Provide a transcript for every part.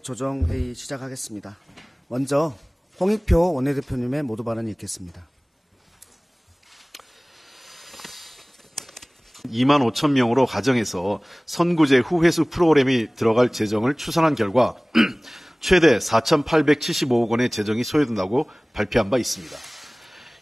조정회의 시작하겠습니다. 먼저 홍익표 원내대표님의 모두 발언이 있겠습니다. 2만 5천 명으로 가정해서 선구제 후회수 프로그램이 들어갈 재정을 추산한 결과 최대 4,875억 원의 재정이 소요된다고 발표한 바 있습니다.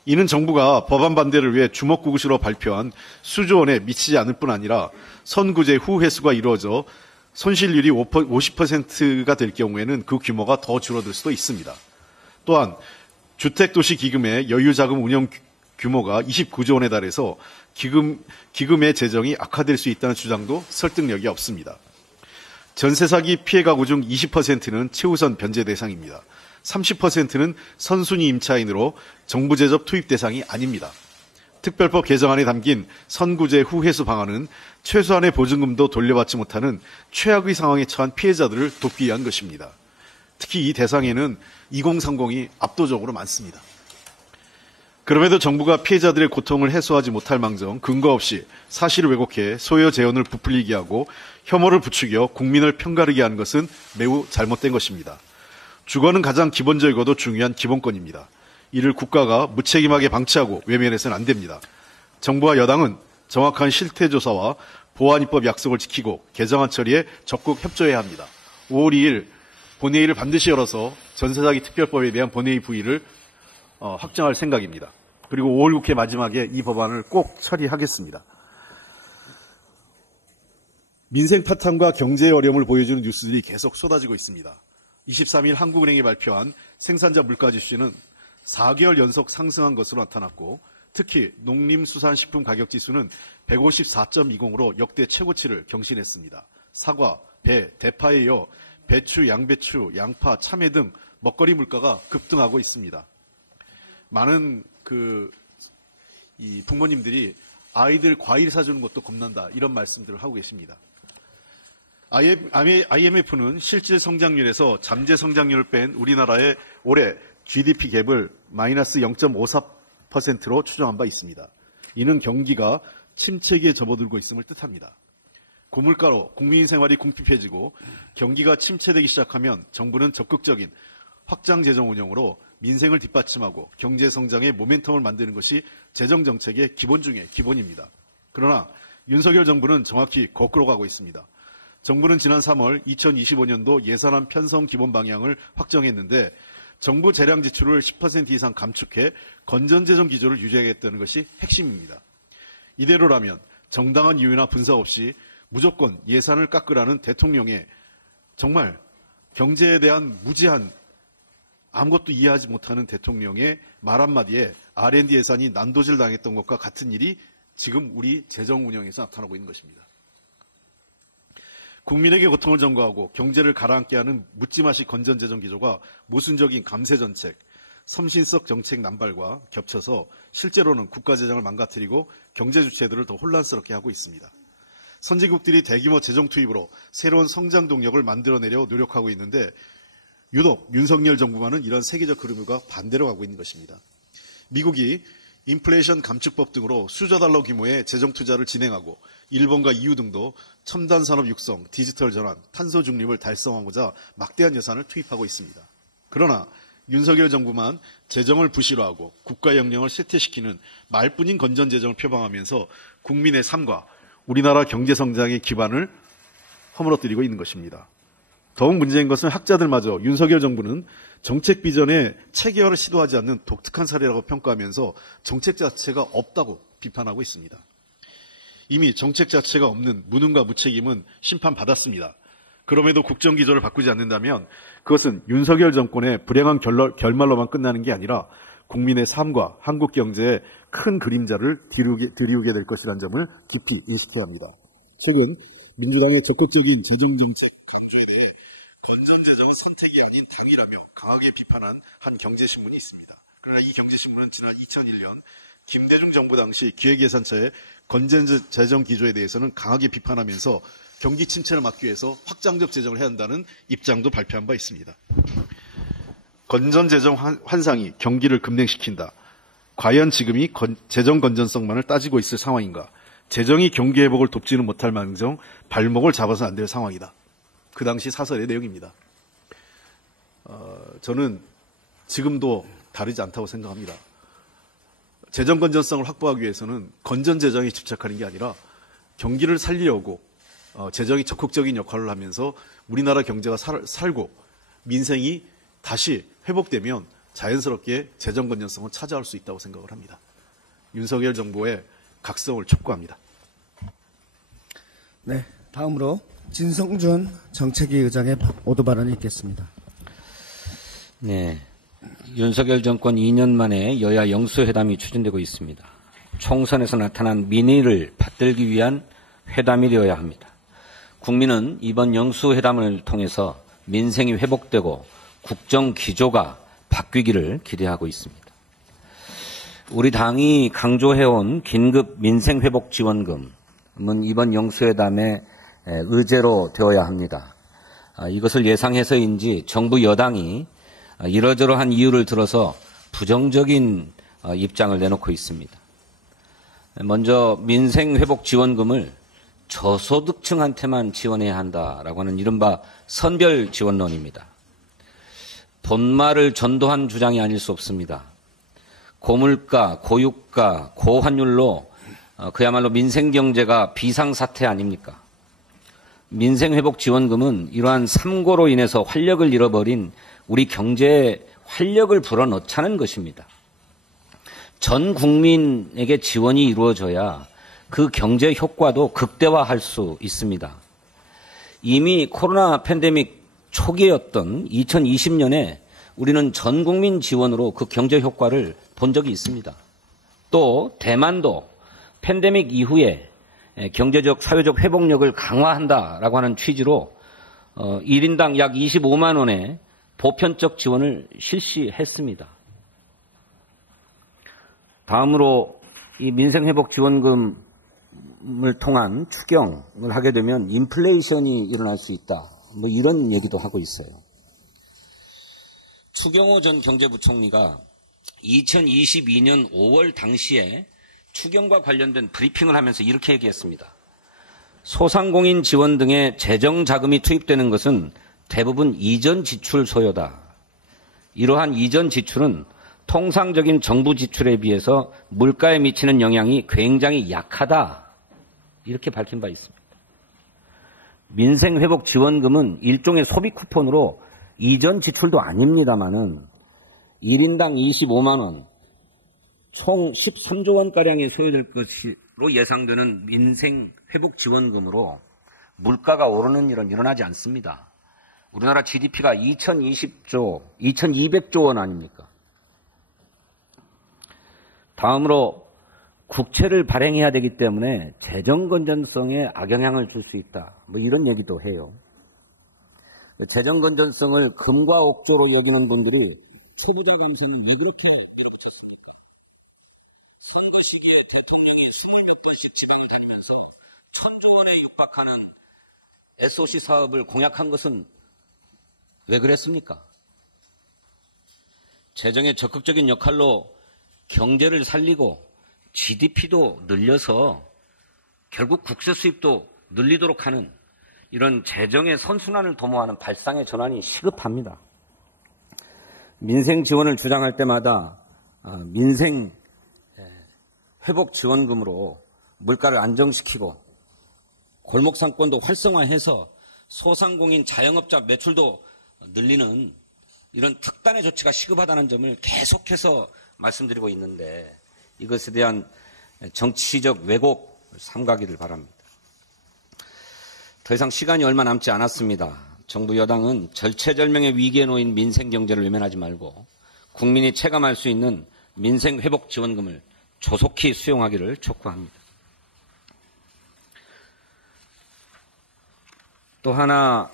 이는 정부가 법안 반대를 위해 주먹구구식으로 발표한 수조 원에 미치지 않을 뿐 아니라 선구제 후회수가 이루어져 손실률이 50%가 될 경우에는 그 규모가 더 줄어들 수도 있습니다. 또한 주택도시기금의 여유자금 운영 규모가 29조 원에 달해서 기금의 재정이 악화될 수 있다는 주장도 설득력이 없습니다. 전세 사기 피해 가구 중 20%는 최우선 변제 대상입니다. 30%는 선순위 임차인으로 정부 재적 투입 대상이 아닙니다. 특별법 개정안에 담긴 선구제 후회수 방안은 최소한의 보증금도 돌려받지 못하는 최악의 상황에 처한 피해자들을 돕기 위한 것입니다. 특히 이 대상에는 2030이 압도적으로 많습니다. 그럼에도 정부가 피해자들의 고통을 해소하지 못할 망정 근거 없이 사실을 왜곡해 소요 재원을 부풀리게 하고 혐오를 부추겨 국민을 편가르게 하는 것은 매우 잘못된 것입니다. 주거는 가장 기본적이고도 중요한 기본권입니다. 이를 국가가 무책임하게 방치하고 외면해서는 안 됩니다. 정부와 여당은 정확한 실태조사와 보안입법 약속을 지키고 개정안 처리에 적극 협조해야 합니다. 5월 2일 본회의를 반드시 열어서 전세사기 특별법에 대한 본회의 부의를 확정할 생각입니다. 그리고 5월 국회 마지막에 이 법안을 꼭 처리하겠습니다. 민생 파탄과 경제의 어려움을 보여주는 뉴스들이 계속 쏟아지고 있습니다. 23일 한국은행이 발표한 생산자 물가지수는 4개월 연속 상승한 것으로 나타났고 특히 농림수산식품 가격지수는 154.20으로 역대 최고치를 경신했습니다. 사과, 배, 대파에 이어 배추, 양배추, 양파, 참외 등 먹거리 물가가 급등하고 있습니다. 많은 이 부모님들이 아이들 과일 사주는 것도 겁난다 이런 말씀들을 하고 계십니다. IMF는 실질 성장률에서 잠재 성장률을 뺀 우리나라의 올해 GDP 갭을 마이너스 0.54%로 추정한 바 있습니다. 이는 경기가 침체기에 접어들고 있음을 뜻합니다. 고물가로 국민 생활이 궁핍해지고 경기가 침체되기 시작하면 정부는 적극적인 확장 재정 운영으로 민생을 뒷받침하고 경제 성장의 모멘텀을 만드는 것이 재정정책의 기본 중의 기본입니다. 그러나 윤석열 정부는 정확히 거꾸로 가고 있습니다. 정부는 지난 3월 2025년도 예산안 편성 기본 방향을 확정했는데 정부 재량 지출을 10% 이상 감축해 건전재정 기조를 유지하겠다는 것이 핵심입니다. 이대로라면 정당한 이유나 분석 없이 무조건 예산을 깎으라는 대통령의 정말 경제에 대한 무지한 아무것도 이해하지 못하는 대통령의 말 한마디에 R&D 예산이 난도질 당했던 것과 같은 일이 지금 우리 재정 운영에서 나타나고 있는 것입니다. 국민에게 고통을 전가하고 경제를 가라앉게 하는 묻지마식 건전재정 기조가 모순적인 감세정책, 섬신석 정책 남발과 겹쳐서 실제로는 국가재정을 망가뜨리고 경제 주체들을 더 혼란스럽게 하고 있습니다. 선진국들이 대규모 재정 투입으로 새로운 성장 동력을 만들어내려 노력하고 있는데 유독 윤석열 정부만은 이런 세계적 흐름과 반대로 가고 있는 것입니다. 미국이 인플레이션 감축법 등으로 수조 달러 규모의 재정 투자를 진행하고 일본과 EU 등도 첨단 산업 육성, 디지털 전환, 탄소 중립을 달성하고자 막대한 예산을 투입하고 있습니다. 그러나 윤석열 정부만 재정을 부실화하고 국가 역량을 쇠퇴시키는 말뿐인 건전 재정을 표방하면서 국민의 삶과 우리나라 경제 성장의 기반을 허물어뜨리고 있는 것입니다. 더욱 문제인 것은 학자들마저 윤석열 정부는 정책 비전에 체계화를 시도하지 않는 독특한 사례라고 평가하면서 정책 자체가 없다고 비판하고 있습니다. 이미 정책 자체가 없는 무능과 무책임은 심판받았습니다. 그럼에도 국정기조를 바꾸지 않는다면 그것은 윤석열 정권의 불행한 결말로만 끝나는 게 아니라 국민의 삶과 한국 경제의 큰 그림자를 드리우게 될 것이라는 점을 깊이 인식해야 합니다. 최근 민주당의 적극적인 재정정책 강조에 대해 건전재정은 선택이 아닌 당위라며 강하게 비판한 한 경제신문이 있습니다. 그러나 이 경제신문은 지난 2001년 김대중 정부 당시 기획예산처의 건전재정 기조에 대해서는 강하게 비판하면서 경기 침체를 막기 위해서 확장적 재정을 해야 한다는 입장도 발표한 바 있습니다. 건전재정 환상이 경기를 급냉시킨다. 과연 지금이 재정 건전성만을 따지고 있을 상황인가? 재정이 경기 회복을 돕지는 못할 망정 발목을 잡아서 안 될 상황이다. 그 당시 사설의 내용입니다. 저는 지금도 다르지 않다고 생각합니다. 재정 건전성을 확보하기 위해서는 건전 재정에 집착하는 게 아니라 경기를 살리려고 재정이 적극적인 역할을 하면서 우리나라 경제가 살고 민생이 다시 회복되면 자연스럽게 재정 건전성은 찾아올 수 있다고 생각을 합니다. 윤석열 정부의 각성을 촉구합니다. 네, 다음으로 진성준 정책위 의장의 모두 발언이 있겠습니다. 네, 윤석열 정권 2년 만에 여야 영수회담이 추진되고 있습니다. 총선에서 나타난 민의를 받들기 위한 회담이 되어야 합니다. 국민은 이번 영수회담을 통해서 민생이 회복되고 국정 기조가 바뀌기를 기대하고 있습니다. 우리 당이 강조해온 긴급 민생회복지원금은 이번 영수회담의 의제로 되어야 합니다. 이것을 예상해서인지 정부 여당이 이러저러한 이유를 들어서 부정적인 입장을 내놓고 있습니다. 먼저 민생회복지원금을 저소득층한테만 지원해야 한다라고 하는 이른바 선별지원론입니다. 본말을 전도한 주장이 아닐 수 없습니다. 고물가, 고유가, 고환율로 그야말로 민생경제가 비상사태 아닙니까? 민생회복지원금은 이러한 삼고로 인해서 활력을 잃어버린 우리 경제에 활력을 불어넣자는 것입니다. 전 국민에게 지원이 이루어져야 그 경제 효과도 극대화할 수 있습니다. 이미 코로나 팬데믹 초기였던 2020년에 우리는 전 국민 지원으로 그 경제 효과를 본 적이 있습니다. 또 대만도 팬데믹 이후에 경제적, 사회적 회복력을 강화한다라고 하는 취지로 1인당 약 25만 원의 보편적 지원을 실시했습니다. 다음으로 이 민생회복지원금을 통한 추경을 하게 되면 인플레이션이 일어날 수 있다. 뭐 이런 얘기도 하고 있어요. 추경호 전 경제부총리가 2022년 5월 당시에 추경과 관련된 브리핑을 하면서 이렇게 얘기했습니다. 소상공인 지원 등의 재정 자금이 투입되는 것은 대부분 이전 지출 소요다. 이러한 이전 지출은 통상적인 정부 지출에 비해서 물가에 미치는 영향이 굉장히 약하다. 이렇게 밝힌 바 있습니다. 민생회복지원금은 일종의 소비 쿠폰으로 이전 지출도 아닙니다만은 1인당 25만 원, 총 13조 원가량이 소요될 것으로 예상되는 민생회복지원금으로 물가가 오르는 일은 일어나지 않습니다. 우리나라 GDP가 2200조 원 아닙니까? 다음으로 국채를 발행해야 되기 때문에 재정 건전성에 악영향을 줄 수 있다. 뭐 이런 얘기도 해요. 재정 건전성을 금과 옥조로 여기는 분들이 최부자 감사는 왜 그렇게 밀어붙였습니까? 선거 시기에 대통령이 20몇 번씩 지방을 다니면서 1000조 원에 육박하는 SOC 사업을 공약한 것은 왜 그랬습니까? 재정의 적극적인 역할로 경제를 살리고 GDP도 늘려서 결국 국세 수입도 늘리도록 하는 이런 재정의 선순환을 도모하는 발상의 전환이 시급합니다. 민생 지원을 주장할 때마다 민생 회복 지원금으로 물가를 안정시키고 골목 상권도 활성화해서 소상공인 자영업자 매출도 늘리는 이런 특단의 조치가 시급하다는 점을 계속해서 말씀드리고 있는데 이것에 대한 정치적 왜곡을 삼가기를 바랍니다. 더 이상 시간이 얼마 남지 않았습니다. 정부 여당은 절체절명의 위기에 놓인 민생경제를 외면하지 말고 국민이 체감할 수 있는 민생회복지원금을 조속히 수용하기를 촉구합니다. 또 하나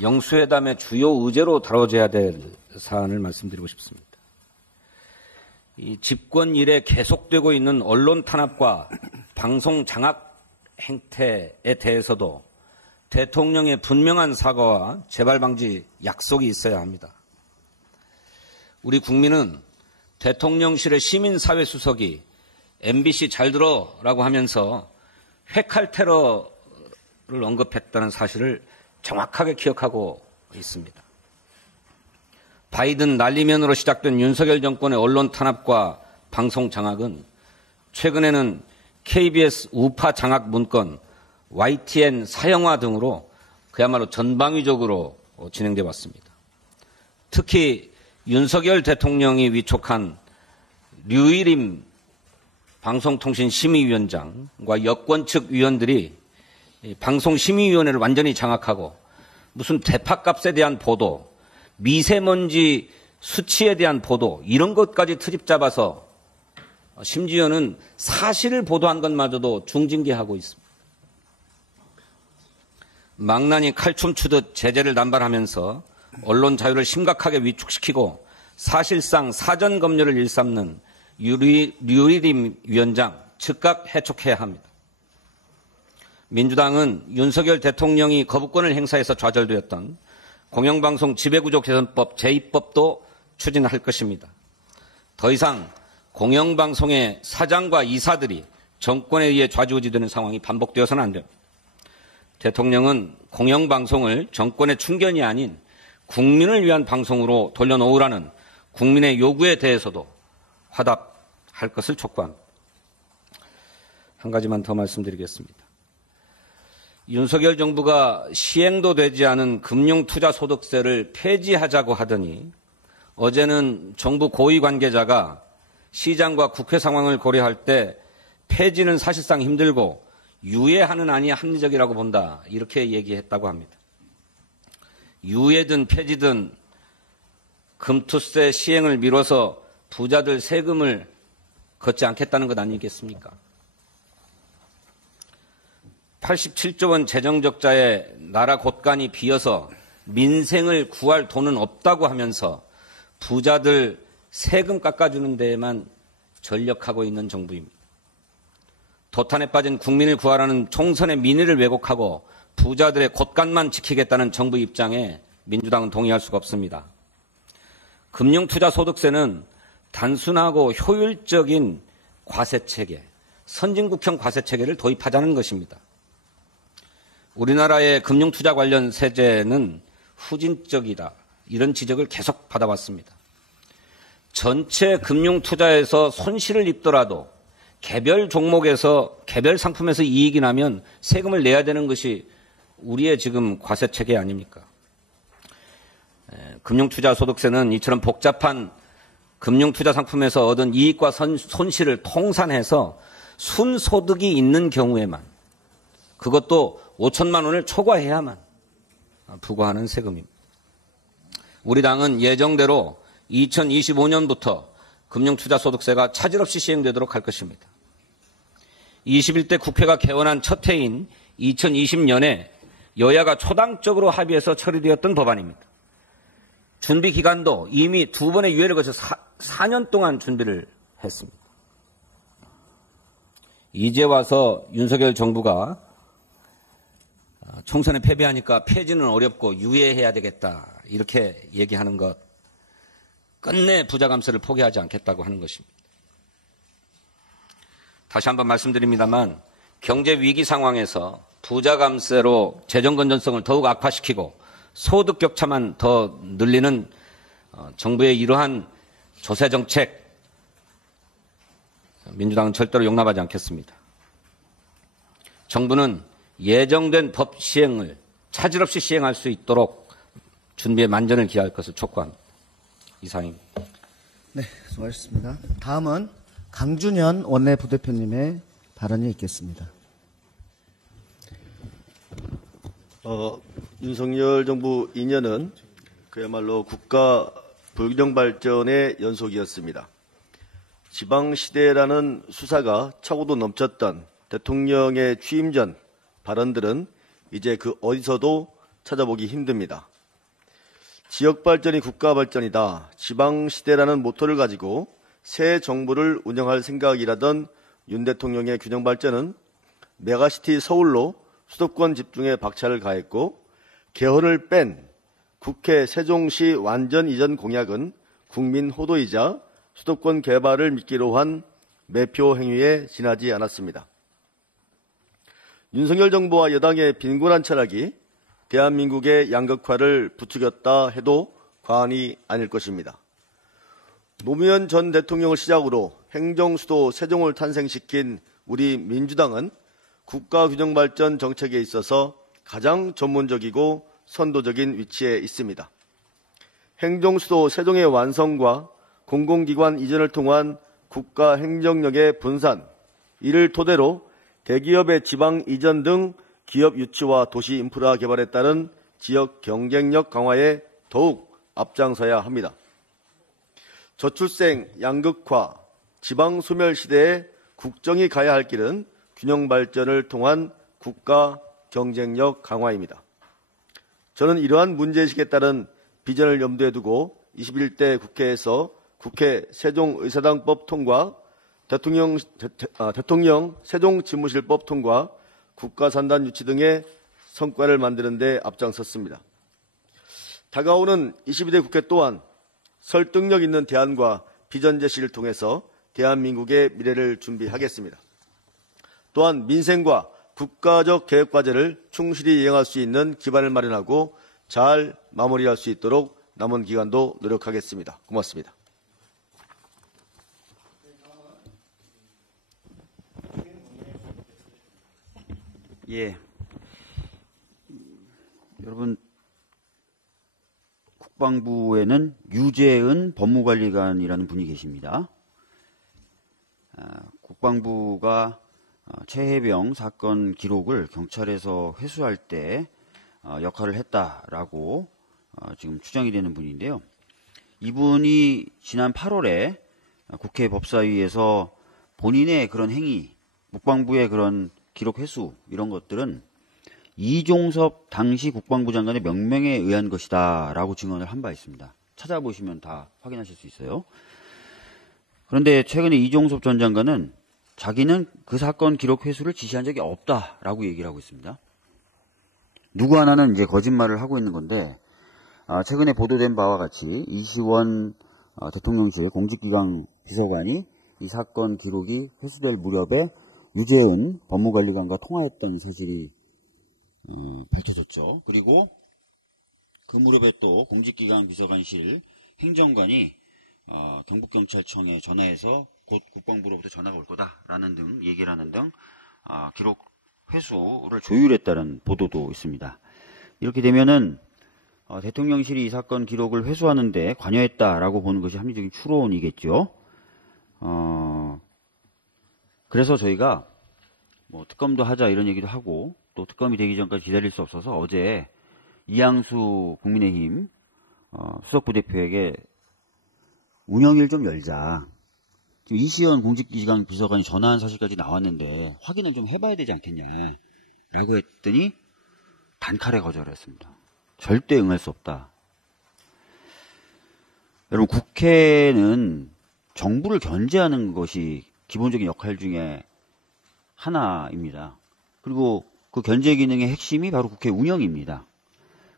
영수회담의 주요 의제로 다뤄져야 될 사안을 말씀드리고 싶습니다. 이 집권 이래 계속되고 있는 언론 탄압과 방송 장악 행태에 대해서도 대통령의 분명한 사과와 재발 방지 약속이 있어야 합니다. 우리 국민은 대통령실의 시민사회수석이 MBC 잘 들어라고 하면서 회칼 테러를 언급했다는 사실을 정확하게 기억하고 있습니다. 바이든 날리면으로 시작된 윤석열 정권의 언론 탄압과 방송 장악은 최근에는 KBS 우파 장악 문건, YTN 사형화 등으로 그야말로 전방위적으로 진행돼 왔습니다. 특히 윤석열 대통령이 위촉한 류일임 방송통신심의위원장과 여권 측 위원들이 방송심의위원회를 완전히 장악하고 무슨 대파값에 대한 보도, 미세먼지 수치에 대한 보도 이런 것까지 트집 잡아서 심지어는 사실을 보도한 것마저도 중징계하고 있습니다. 망나니 칼춤 추듯 제재를 남발하면서 언론 자유를 심각하게 위축시키고 사실상 사전 검열을 일삼는 류일임 위원장 즉각 해촉해야 합니다. 민주당은 윤석열 대통령이 거부권을 행사해서 좌절되었던 공영방송 지배구조 개선법 제2법도 추진할 것입니다. 더 이상 공영방송의 사장과 이사들이 정권에 의해 좌지우지되는 상황이 반복되어서는 안 됩니다. 대통령은 공영방송을 정권의 충견이 아닌 국민을 위한 방송으로 돌려놓으라는 국민의 요구에 대해서도 화답할 것을 촉구합니다. 한 가지만 더 말씀드리겠습니다. 윤석열 정부가 시행도 되지 않은 금융투자소득세를 폐지하자고 하더니 어제는 정부 고위 관계자가 시장과 국회 상황을 고려할 때 폐지는 사실상 힘들고 유예하는 안이 합리적이라고 본다. 이렇게 얘기했다고 합니다. 유예든 폐지든 금투세 시행을 미뤄서 부자들 세금을 걷지 않겠다는 것 아니겠습니까? 87조 원 재정적자에 나라 곳간이 비어서 민생을 구할 돈은 없다고 하면서 부자들 세금 깎아주는 데에만 전력하고 있는 정부입니다. 도탄에 빠진 국민을 구하라는 총선의 민의를 왜곡하고 부자들의 곳간만 지키겠다는 정부 입장에 민주당은 동의할 수가 없습니다. 금융투자소득세는 단순하고 효율적인 과세체계, 선진국형 과세체계를 도입하자는 것입니다. 우리나라의 금융투자 관련 세제는 후진적이다. 이런 지적을 계속 받아왔습니다. 전체 금융투자에서 손실을 입더라도 개별 종목에서 개별 상품에서 이익이 나면 세금을 내야 되는 것이 우리의 지금 과세체계 아닙니까? 금융투자소득세는 이처럼 복잡한 금융투자 상품에서 얻은 이익과 손실을 통산해서 순소득이 있는 경우에만 그것도 5천만 원을 초과해야만 부과하는 세금입니다. 우리 당은 예정대로 2025년부터 금융투자소득세가 차질 없이 시행되도록 할 것입니다. 21대 국회가 개원한 첫 해인 2020년에 여야가 초당적으로 합의해서 처리되었던 법안입니다. 준비 기간도 이미 2번의 유예를 거쳐 4년 동안 준비를 했습니다. 이제 와서 윤석열 정부가 총선에 패배하니까 폐지는 어렵고 유예해야 되겠다 이렇게 얘기하는 것 끝내 부자 감세를 포기하지 않겠다고 하는 것입니다. 다시 한번 말씀드립니다만 경제 위기 상황에서 부자 감세로 재정 건전성을 더욱 악화시키고 소득 격차만 더 늘리는 정부의 이러한 조세 정책 민주당은 절대로 용납하지 않겠습니다. 정부는 예정된 법 시행을 차질 없이 시행할 수 있도록 준비에 만전을 기할 것을 촉구합니다. 이상입니다. 네, 수고하셨습니다. 다음은 강준현 원내부대표님의 발언이 있겠습니다. 윤석열 정부 2년은 그야말로 국가 불균형 발전의 연속이었습니다. 지방시대라는 수사가 차고도 넘쳤던 대통령의 취임 전 발언들은 이제 그 어디서도 찾아보기 힘듭니다. 지역발전이 국가발전이다. 지방시대라는 모토를 가지고 새 정부를 운영할 생각이라던 윤 대통령의 균형발전은 메가시티 서울로 수도권 집중에 박차를 가했고 개헌을 뺀 국회 세종시 완전 이전 공약은 국민 호도이자 수도권 개발을 미끼로 한 매표 행위에 지나지 않았습니다. 윤석열 정부와 여당의 빈곤한 철학이 대한민국의 양극화를 부추겼다 해도 과언이 아닐 것입니다. 노무현 전 대통령을 시작으로 행정수도 세종을 탄생시킨 우리 민주당은 국가균형발전 정책에 있어서 가장 전문적이고 선도적인 위치에 있습니다. 행정수도 세종의 완성과 공공기관 이전을 통한 국가 행정력의 분산, 이를 토대로 대기업의 지방 이전 등 기업 유치와 도시 인프라 개발에 따른 지역 경쟁력 강화에 더욱 앞장서야 합니다. 저출생, 양극화, 지방 소멸 시대에 국정이 가야 할 길은 균형 발전을 통한 국가 경쟁력 강화입니다. 저는 이러한 문제의식에 따른 비전을 염두에 두고 21대 국회에서 국회 세종의사당법 통과, 대통령 세종집무실법 통과, 국가산단 유치 등의 성과를 만드는 데 앞장섰습니다. 다가오는 22대 국회 또한 설득력 있는 대안과 비전 제시를 통해서 대한민국의 미래를 준비하겠습니다. 또한 민생과 국가적 계획과제를 충실히 이행할 수 있는 기반을 마련하고 잘 마무리할 수 있도록 남은 기간도 노력하겠습니다. 고맙습니다. 예. 여러분, 국방부에는 유재은 법무관리관이라는 분이 계십니다. 국방부가 최혜병 사건 기록을 경찰에서 회수할 때 역할을 했다라고 지금 추정이 되는 분인데요. 이분이 지난 8월에 국회 법사위에서 본인의 그런 행위, 국방부의 그런 기록 회수 이런 것들은 이종섭 당시 국방부 장관의 명명에 의한 것이다 라고 증언을 한 바 있습니다. 찾아보시면 다 확인하실 수 있어요. 그런데 최근에 이종섭 전 장관은 자기는 그 사건 기록 회수를 지시한 적이 없다라고 얘기를 하고 있습니다. 누구 하나는 이제 거짓말을 하고 있는 건데, 최근에 보도된 바와 같이 이시원 대통령실 공직기강 비서관이 이 사건 기록이 회수될 무렵에 유재은 법무관리관과 통화했던 사실이 밝혀졌죠. 그리고 그 무렵에 또 공직기강 비서관실 행정관이 경북경찰청에 전화해서 곧 국방부로부터 전화가 올 거다라는 등 얘기를 하는 등 기록 회수를 조율했다는 보도도 있습니다. 이렇게 되면은 대통령실이 이 사건 기록을 회수하는데 관여했다라고 보는 것이 합리적인 추론이겠죠. 그래서 저희가 뭐 특검도 하자 이런 얘기도 하고 또 특검이 되기 전까지 기다릴 수 없어서 어제 이양수 국민의힘 수석부대표에게 운영일 좀 열자. 지금 이시연 공직기강 비서관이 전화한 사실까지 나왔는데 확인을 좀 해봐야 되지 않겠냐라고 했더니 단칼에 거절했습니다. 절대 응할 수 없다. 여러분, 국회는 정부를 견제하는 것이 기본적인 역할 중에 하나입니다. 그리고 그 견제 기능의 핵심이 바로 국회 운영입니다.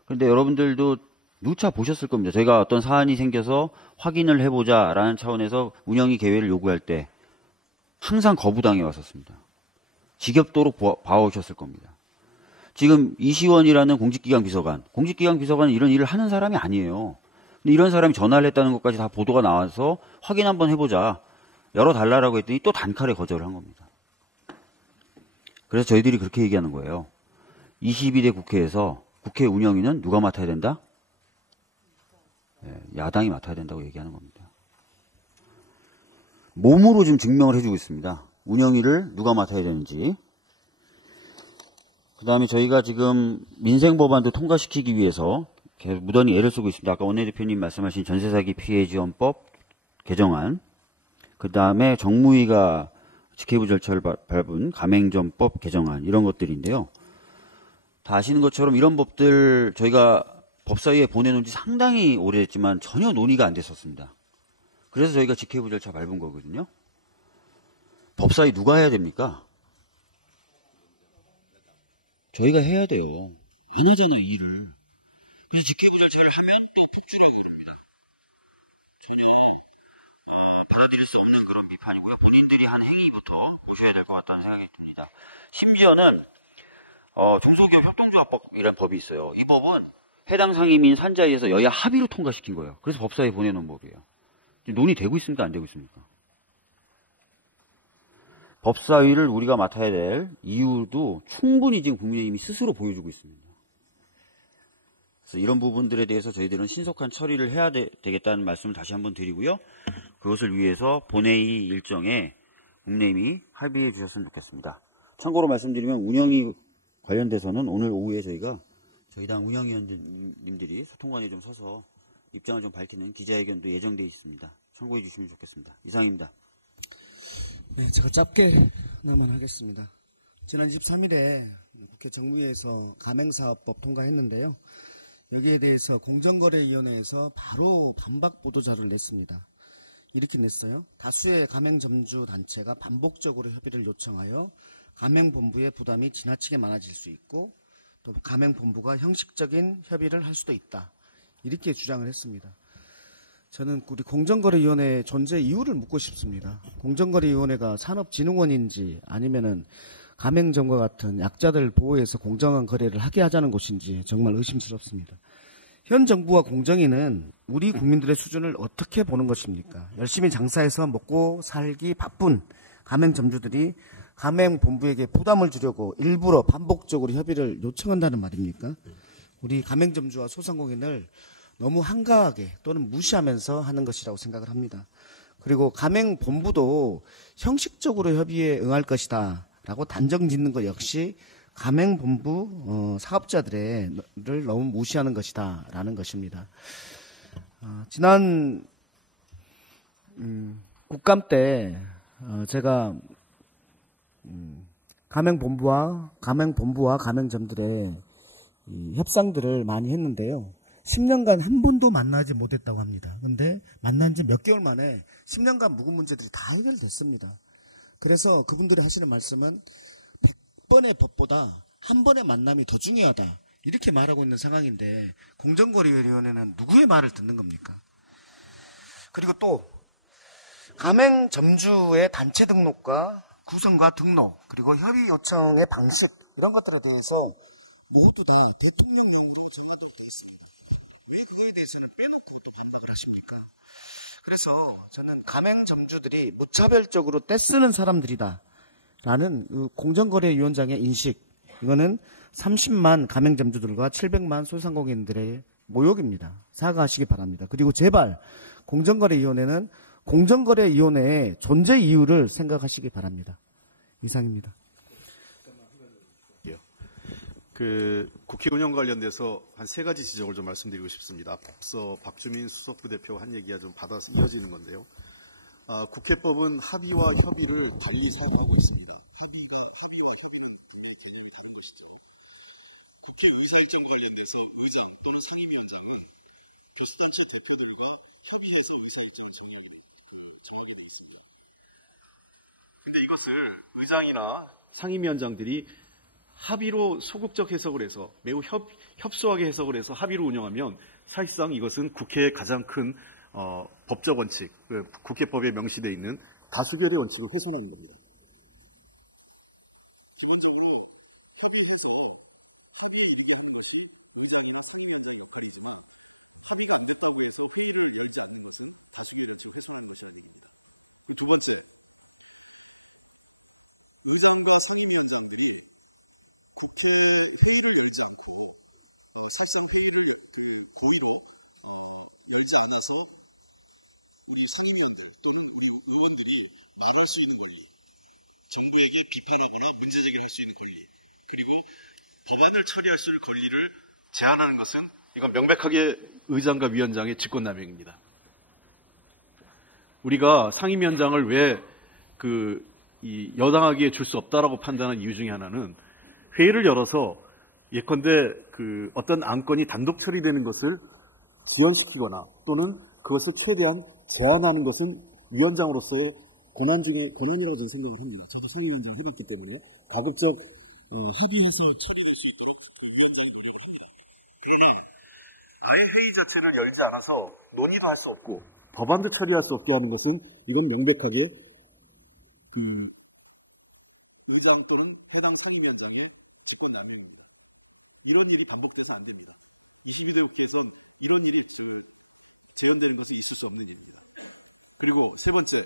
그런데 여러분들도 누차 보셨을 겁니다. 저희가 어떤 사안이 생겨서 확인을 해보자라는 차원에서 운영위 개회를 요구할 때 항상 거부당해 왔었습니다. 지겹도록 봐오셨을 겁니다. 지금 이시원이라는 공직기강 비서관은 이런 일을 하는 사람이 아니에요. 근데 이런 사람이 전화를 했다는 것까지 다 보도가 나와서 확인 한번 해보자, 열어달라고 했더니 또 단칼에 거절을 한 겁니다. 그래서 저희들이 그렇게 얘기하는 거예요. 22대 국회에서 국회 운영위는 누가 맡아야 된다? 야당이 맡아야 된다고 얘기하는 겁니다. 몸으로 좀 증명을 해주고 있습니다. 운영위를 누가 맡아야 되는지. 그 다음에 저희가 지금 민생법안도 통과시키기 위해서 계속 무던히 애를 쓰고 있습니다. 아까 원내대표님 말씀하신 전세사기 피해지원법 개정안, 그 다음에 정무위가 직회부 절차를 밟은 가맹점법 개정안, 이런 것들인데요. 다 아시는 것처럼 이런 법들 저희가 법사위에 보내놓은 지 상당히 오래됐지만 전혀 논의가 안 됐었습니다. 그래서 저희가 직회부 절차 밟은 거거든요. 법사위 누가 해야 됩니까? 저희가 해야 돼요. 안 하잖아요, 일을. 그래서 직회부 절차를 하면 또 복주력이 이릅니다. 전혀 받아들일 수 없는 그런 비판이고요. 본인들이 한 행위부터 보셔야 될 것 같다는 생각이 듭니다. 심지어는 중소기업 협동조합법이라는 법이 있어요. 이 법은 해당 상임위인 산자위에서 여야 합의로 통과시킨 거예요. 그래서 법사위에 보내놓은 법이에요. 지금 논의되고 있습니까? 안 되고 있습니까? 법사위를 우리가 맡아야 될 이유도 충분히 지금 국민의힘이 스스로 보여주고 있습니다. 그래서 이런 부분들에 대해서 저희들은 신속한 처리를 해야 되겠다는 말씀을 다시 한번 드리고요. 그것을 위해서 본회의 일정에 국민의힘이 합의해 주셨으면 좋겠습니다. 참고로 말씀드리면 운영위 관련돼서는 오늘 오후에 저희 당 운영위원님들이 소통관에 좀 서서 입장을 좀 밝히는 기자회견도 예정되어 있습니다. 참고해 주시면 좋겠습니다. 이상입니다. 네, 제가 짧게나만 하겠습니다. 지난 23일에 국회 정무위에서 가맹사업법 통과했는데요. 여기에 대해서 공정거래위원회에서 바로 반박 보도자료를 냈습니다. 이렇게 냈어요. 다수의 가맹점주 단체가 반복적으로 협의를 요청하여 가맹본부의 부담이 지나치게 많아질 수 있고 또 가맹본부가 형식적인 협의를 할 수도 있다. 이렇게 주장을 했습니다. 저는 우리 공정거래위원회의 존재 이유를 묻고 싶습니다. 공정거래위원회가 산업진흥원인지 아니면은 가맹점과 같은 약자들 보호해서 공정한 거래를 하게 하자는 곳인지 정말 의심스럽습니다. 현 정부와 공정위는 우리 국민들의 수준을 어떻게 보는 것입니까? 열심히 장사해서 먹고 살기 바쁜 가맹점주들이 가맹본부에게 부담을 주려고 일부러 반복적으로 협의를 요청한다는 말입니까? 우리 가맹점주와 소상공인을 너무 한가하게 또는 무시하면서 하는 것이라고 생각을 합니다. 그리고 가맹본부도 형식적으로 협의에 응할 것이다 라고 단정 짓는 것 역시 가맹본부 사업자들을 너무 무시하는 것이다 라는 것입니다. 지난 국감 때 제가 가맹본부와 가맹점들의 이 협상들을 많이 했는데요. 10년간 한 번도 만나지 못했다고 합니다. 그런데 만난 지 몇 개월 만에 10년간 묵은 문제들이 다 해결됐습니다. 그래서 그분들이 하시는 말씀은 100번의 법보다 한 번의 만남이 더 중요하다. 이렇게 말하고 있는 상황인데 공정거래위원회는 누구의 말을 듣는 겁니까? 그리고 또 가맹점주의 단체 등록과 구성과 등록 그리고 협의 요청의 방식 이런 것들에 대해서 모두 다 대통령령으로 정하도록 되어 있습니다. 왜 그거에 대해서는 빼놓고 또 반박을 하십니까? 그래서 저는 가맹점주들이 무차별적으로 떼쓰는 사람들이다 라는 그 공정거래위원장의 인식, 이거는 30만 가맹점주들과 700만 소상공인들의 모욕입니다. 사과하시기 바랍니다. 그리고 제발 공정거래위원회는 공정거래위원회의 존재 이유를 생각하시기 바랍니다. 이상입니다. 국회 운영 관련돼서 한 3가지 지적을 좀 말씀드리고 싶습니다. 앞서 박주민 수석부 대표가 한 얘기가 좀 받아서 이어지는 건데요. 국회법은 합의와 협의를 달리 사용하고 있습니다. 합의와 협의는 다른 것이죠. 국회 의사일정 관련돼서 의장 또는 상임위원장은 교수단체 대표들과 협의해서 의사일정을 정하게 되어 있습니다. 그런데 이것을 의장이나 상임위원장들이 합의로 소극적 해석을 해서 매우 협소하게 해석을 해서 합의로 운영하면 사실상 이것은 국회의 가장 큰 법적 원칙, 국회법에 명시되어 있는 다수결의 원칙을 훼손하는 겁니다. 기본적으로 합의해서 합의를 이르게 하는 것이 의장이나 상임위원장 역할이지만 합의가 안 됐다고 해서 회의를 열지 않는 것은 다수결의 원칙을 훼손하는 것입니다. 두 번째, 의장과 상임위원장들이 국회 회의를 열지 않고 사실상 회의를 고의로 열지 않아서 우리 상임위원들 또는 우리 의원들이 말할 수 있는 권리, 정부에게 비판하거나 문제 제기할 수 있는 권리, 그리고 법안을 처리할 수 있는 권리를 제한하는 것은 이건 명백하게 의장과 위원장의 직권남용입니다. 우리가 상임위원장을 왜 이 여당하기에 줄 수 없다라고 판단한 이유 중에 하나는 회의를 열어서 예컨대 어떤 안건이 단독 처리되는 것을 지연시키거나 또는 그것을 최대한 제한하는 것은 위원장으로서의 권한이라고 저는 생각을 합니다. 저도 상임위원장 해봤기 때문에 가급적 합의해서 처리될 수 있도록 위원장이 노력을 합니다. 그러나 아예 회의 자체를 열지 않아서 논의도 할 수 없고 법안도 처리할 수 없게 하는 것은 이건 명백하게 의장 또는 해당 상임위원장의 직권남용입니다. 이런 일이 반복돼서 안 됩니다. 22대 국회에선 이런 일이 재현되는 것은 있을 수 없는 일입니다. 그리고 세 번째,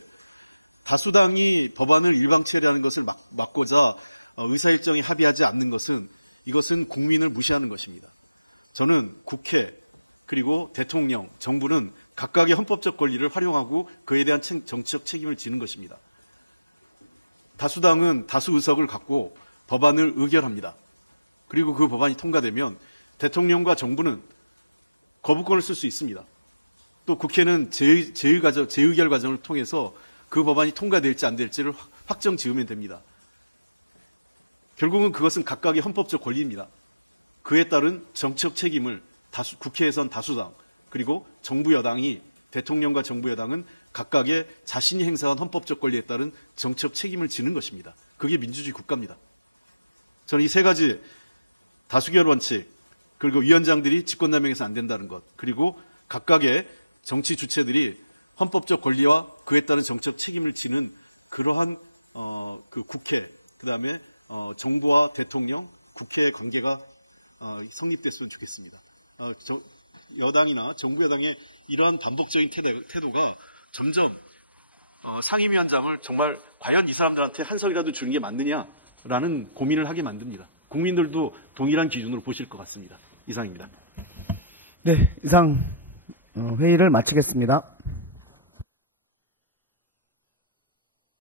다수당이 법안을 일방 처리하는 것을 막고자 의사일정에 합의하지 않는 것은 이것은 국민을 무시하는 것입니다. 저는 국회 그리고 대통령, 정부는 각각의 헌법적 권리를 활용하고 그에 대한 정치적 책임을 지는 것입니다. 다수당은 다수 의석을 갖고 법안을 의결합니다. 그리고 그 법안이 통과되면 대통령과 정부는 거부권을 쓸 수 있습니다. 또 국회는 재의결 과정을 통해서 그 법안이 통과될지 안 될지를 확정 지으면 됩니다. 결국은 그것은 각각의 헌법적 권리입니다. 그에 따른 정치적 책임을 국회에선 다수당 그리고 정부 여당이 대통령과 정부 여당은 각각의 자신이 행사한 헌법적 권리에 따른 정치적 책임을 지는 것입니다. 그게 민주주의 국가입니다. 저는 이 세 가지 다수결 원칙 그리고 위원장들이 직권남용해서 안 된다는 것 그리고 각각의 정치 주체들이 헌법적 권리와 그에 따른 정치적 책임을 지는 그러한 그 국회 그다음에 정부와 대통령 국회의 관계가 성립됐으면 좋겠습니다. 여당이나 정부 여당의 이러한 반복적인 태도가 점점 상임위원장을 정말 과연 이 사람들한테 한 석이라도 주는 게 맞느냐라는 고민을 하게 만듭니다. 국민들도 동일한 기준으로 보실 것 같습니다. 이상입니다. 네, 이상 회의를 마치겠습니다.